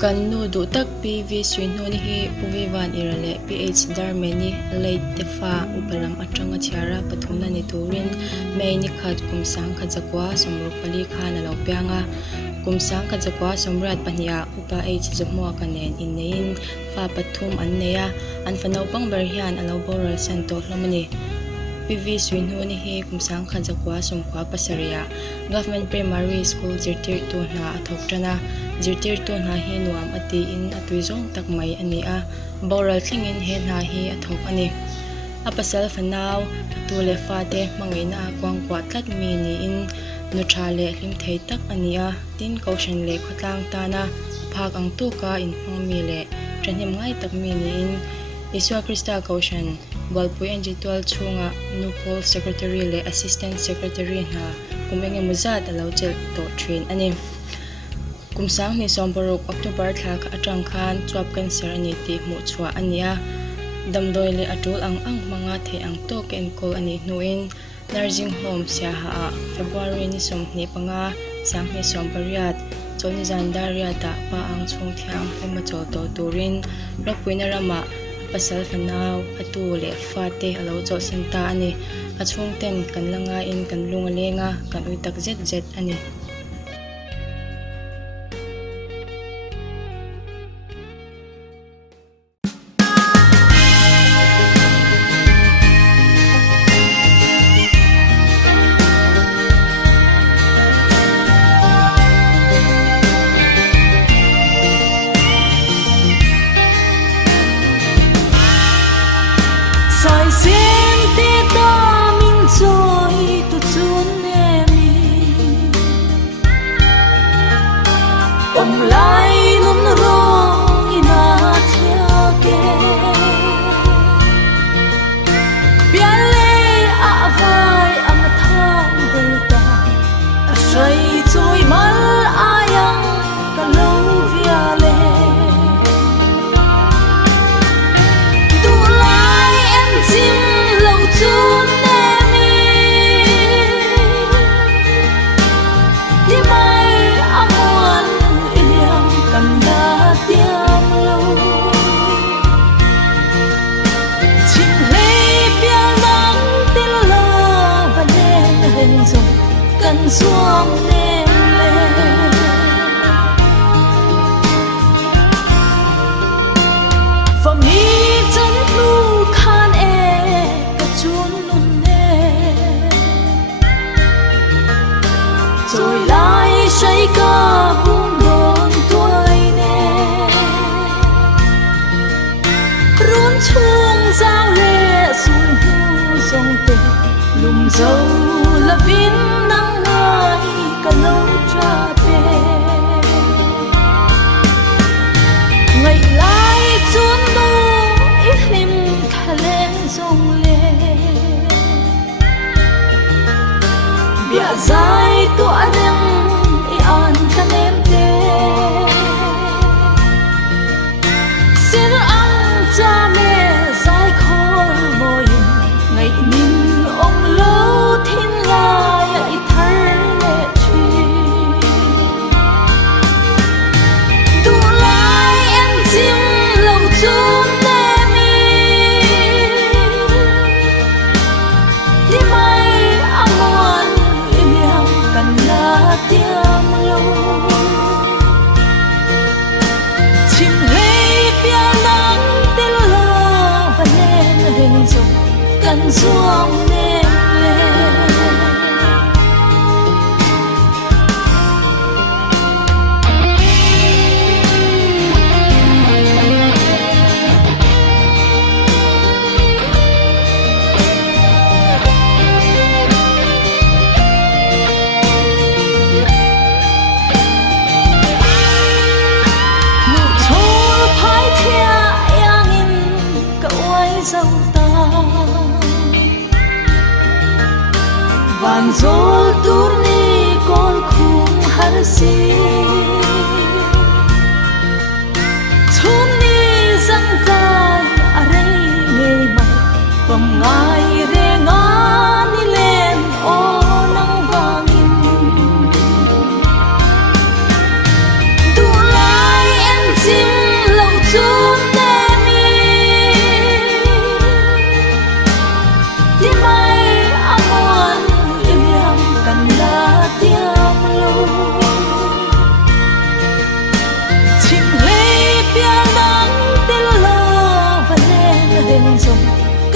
Kan nu du tak Pi V.Suihnuni hi puvivan irale PH darmeni late tefa upalam atranga thiara pathumna ni turin mai ni khat kumsang khajakwa somruk pali khana lopianga kumsang khajakwa somrat pahnia upa h jamwa kanen innein fa pathum anneya an fanau pang berhian alo boral santo hlomani Pi V.Suihnuni hi kumsang khajakwa somkwa pasaria government primary school jirtir tu na athoktrana jirtir tu na hi nuam ati in atuizong takmai ania boral thlingin he na hi athok ani a pasal fanau tule fate mangaina kwangkwa tlat mi ni in nuthale hlim thei tak ania tin caution le khotlang tana phak ang tu ka in hmang mi le tranim ngai tak mi ni in Iswa Krista caution Balpui Angitual Chunga Nupol Secretary le Assistant Secretary na kumenge muzat alaw jel to train ani kumsang ni somborok October thak atangkhan chwap cancer ani ti mu chwa ania damdoi le atul ang mga the ang to ken kol ani nuin nursing home sia ha February ni som ni panga sang ni som pariat choni zandaria ta pa ang chung thiang hema chol to turin rapuina rama pasal fanau atule fate alo cho sinta ani achung ten kan langa in kan lunga lenga kan uitak zet ani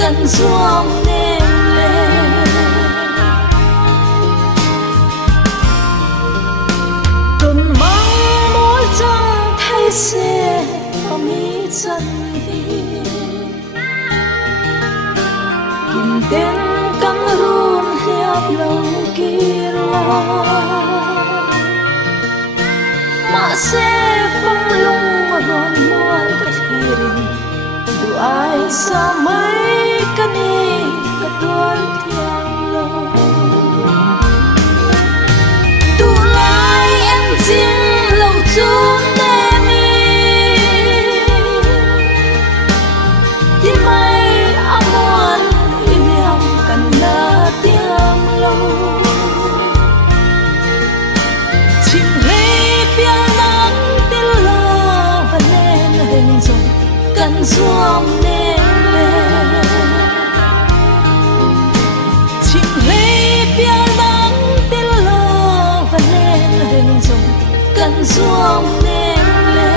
kan zuam nem le tuần mang mỗi trăng thay xe mi chân hi kim tên cắm run hriat lâu kia mà xe phong lung mà gòn muôn cất hirin du ai sa mấy cái ni cái tuan thiang lo du lai em chim lâu chun em đi mai amuan iliam kan na tiang lo chim lê pia nắng til lo và nên reng rong kan zuam nem le chim lê pia nắng til lo và nên reng rong kan zuam nem le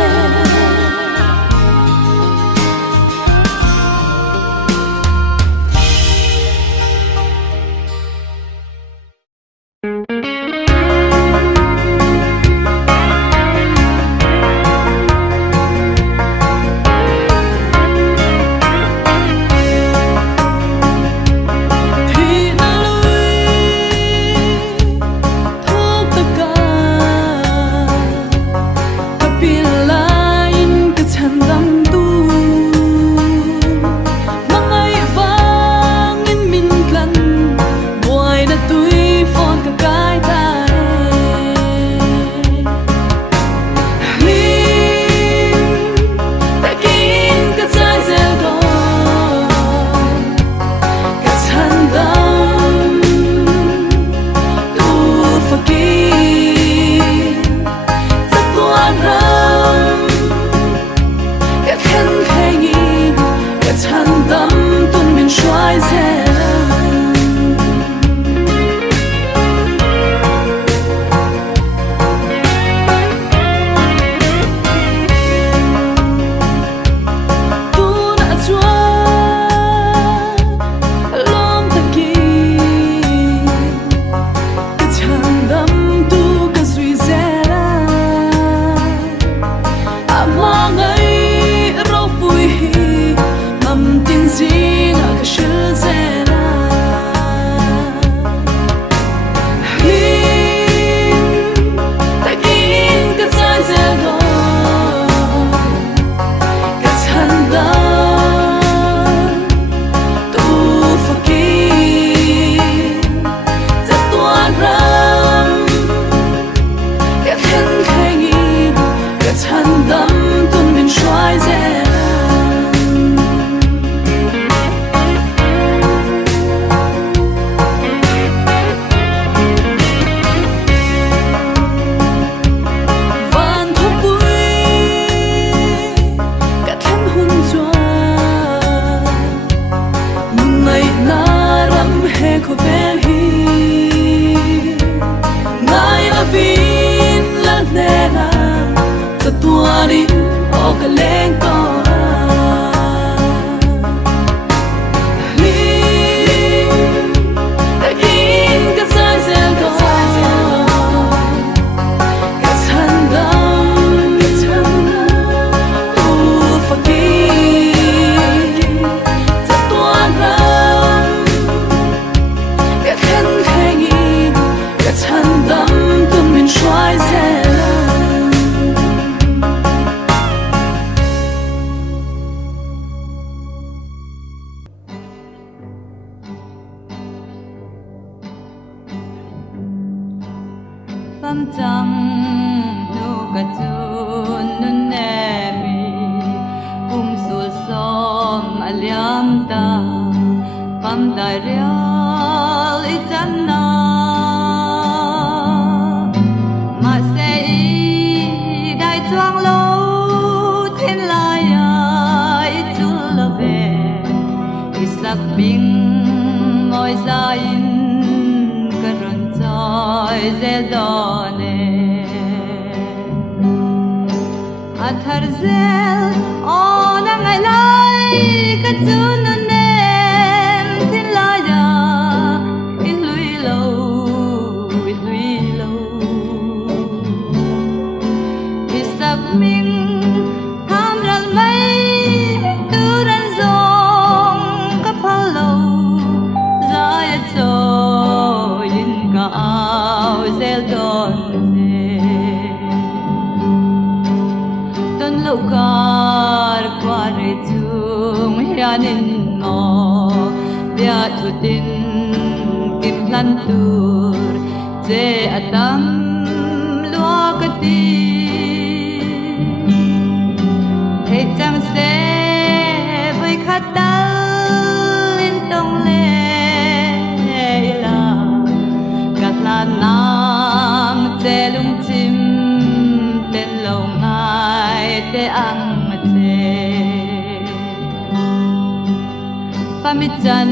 Pam chang nu ka chun nun nemi sul som aliam ta pam dai real itana ma se dai chuang lo thiên lai ai chu la ve isak bing ngồi dài karon chai zedane athar zel ona ngai lai ka chun ne cao zel don don lokar kware chung hianin mo bia thutin kim lan tur je atam lua kati thế chẳng sẽ với khát đau in tông lệ là cả là nam che lung chim tên lòng ai để ăn che pha mi chân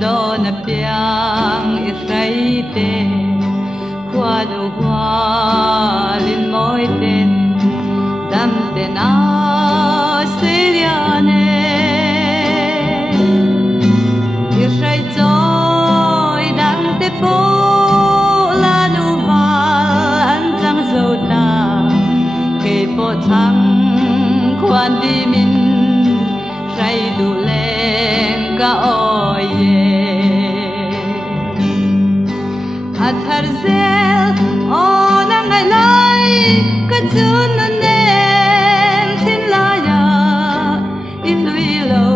đo na piang ít say te qua đồ hoa lên môi tên đam tên áo xế liane ít say trôi đang te po la nu va ăn trăng dầu ta kê po thang quan đi min say đủ lên cả oi thar zel on ngai lai ka chun nen thin la ya in lui lo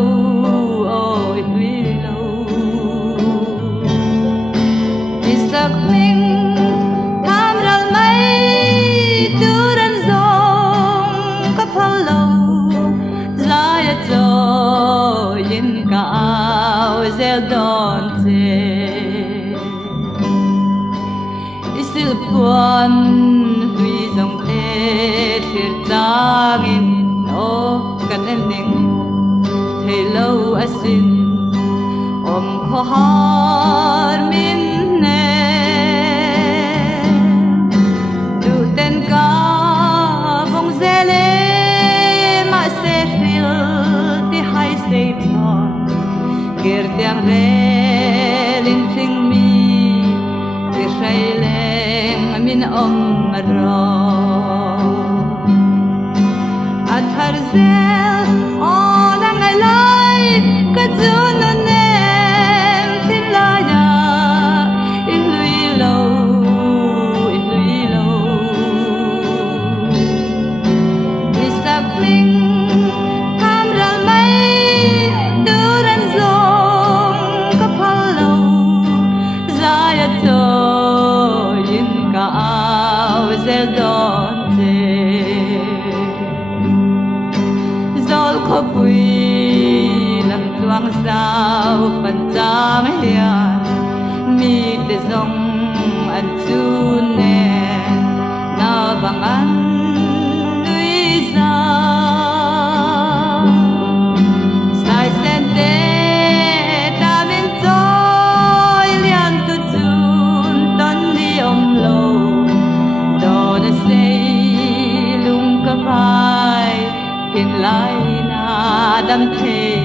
oh in lui lo isak ming tham ral mai turan zong ka phalo zaya cho yin ka au zel don te buồn vì dòng thế thiệt trangin ô cần em ninh thầy lâu a xin khó hát min nè đủ tên ca vòng dê lê mà sẽ phiêu thì hay sẽ thon kir tiang rê linh thinh mi kir say lê min ro thar zel on ngai lai ka chun nen thin la ya in lui lo isak ling tham ral mai duran zong ka phalo zaya to zel don te zol kho pui lam tuang sao pan chang hian mi te zong an chu ne na bang an lui za sai sen te ta min choi lian tu chun ton di om lo lung ka vai thiên laina đam thề